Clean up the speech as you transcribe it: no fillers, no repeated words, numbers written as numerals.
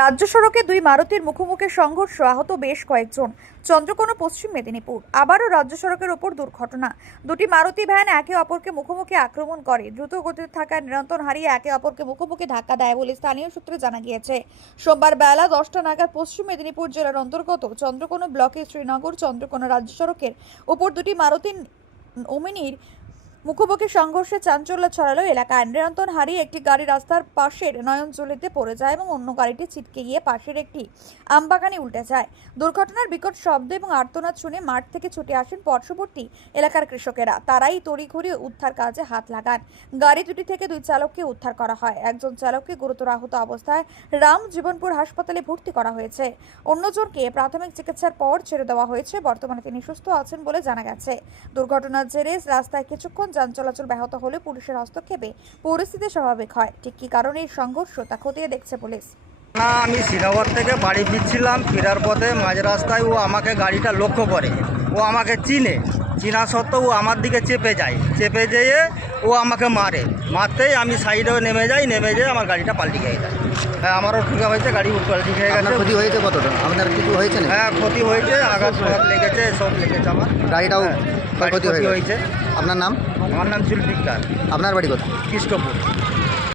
রাজ্য সড়কে দুই মারুতির মুখোমুখি সংঘর্ষ, আহত বেশ কয়েকজন। চন্দ্রকোনা, পশ্চিম মেদিনীপুর। আবারও রাজ্য সড়কের ওপর দুর্ঘটনা। দুটি মারুতি ভ্যান একে অপরকে মুখোমুখি আক্রমণ করে। দ্রুত গতিতে থাকা নিয়ন্ত্রণ হারিয়ে একে অপরকে মুখোমুখি ধাক্কা দেয় বলে স্থানীয় সূত্রে জানা গিয়েছে। সোমবার বেলা 10টা নাগাদ পশ্চিম মেদিনীপুর জেলার অন্তর্গত চন্দ্রকোনা ব্লকের শ্রীনগর চন্দ্রকোনা রাজ্য সড়কের ওপর দুটি মারুতি ওমিনির মুখোমুখি সংঘর্ষে চাঞ্চল্য ছড়ালো এলাকায়। নিয়ন্ত্রণ হারিয়ে একটি গাড়ি রাস্তার পাশের নয়নজলিতে পড়ে যায় এবং অন্য গাড়িটি ছিটকে গিয়ে পাশের একটি আমবাগানে উল্টে যায়। দুর্ঘটনার বিকট শব্দ এবং আর্তনাদ শুনে মাঠ থেকে ছুটে আসেন পার্শ্ববর্তী এলাকার কৃষকেরা। তারাই তড়িঘড়ি উদ্ধার কাজে হাত লাগান। গাড়ি দুটি থেকে দুই চালককে উদ্ধার করা হয়। একজন চালককে গুরুতর আহত অবস্থায় রাম জীবনপুর হাসপাতালে ভর্তি করা হয়েছে। অন্যজনকে প্রাথমিক চিকিৎসার পর ছেড়ে দেওয়া হয়েছে। বর্তমানে তিনি সুস্থ আছেন বলে জানা গেছে। দুর্ঘটনার জেরে রাস্তায় কিছুক্ষণ যান চলাচল ব্যাহত হলে পুলিশের হস্তক্ষেপে পরিস্থিতি স্বাভাবিক হয়। ঠিক কী কারণে এই সংঘর্ষ তা খতিয়ে দেখছে পুলিশ। না, আমি শ্রীনগর থেকে বাড়ি ফিরছিলাম। ফেরার পথে মাঝ রাস্তায় ও আমাকে গাড়িটা লক্ষ্য করে। ও আমাকে চিনা সত্ত্বেও ও আমার দিকে চেপে যেয়ে ও আমাকে মারতেই আমি সাইডে নেমে যাই আমার গাড়িটা পাল্টি খেয়ে যায়। হ্যাঁ, আমারও ঠুকা হয়েছে, গাড়ি পাল্টি খেয়ে গেছে। ক্ষতি হয়েছে কতটা? আপনার কিছু হয়েছে না? হ্যাঁ, ক্ষতি হয়েছে, আঘাত লেগেছে, সব লেগেছে। আমার গাড়িটাও ক্ষতি ক্ষতি হয়েছে। আপনার নাম? আমার নাম জুলফিকার। আপনার বাড়ি কোথায়? কৃষ্ণপুর।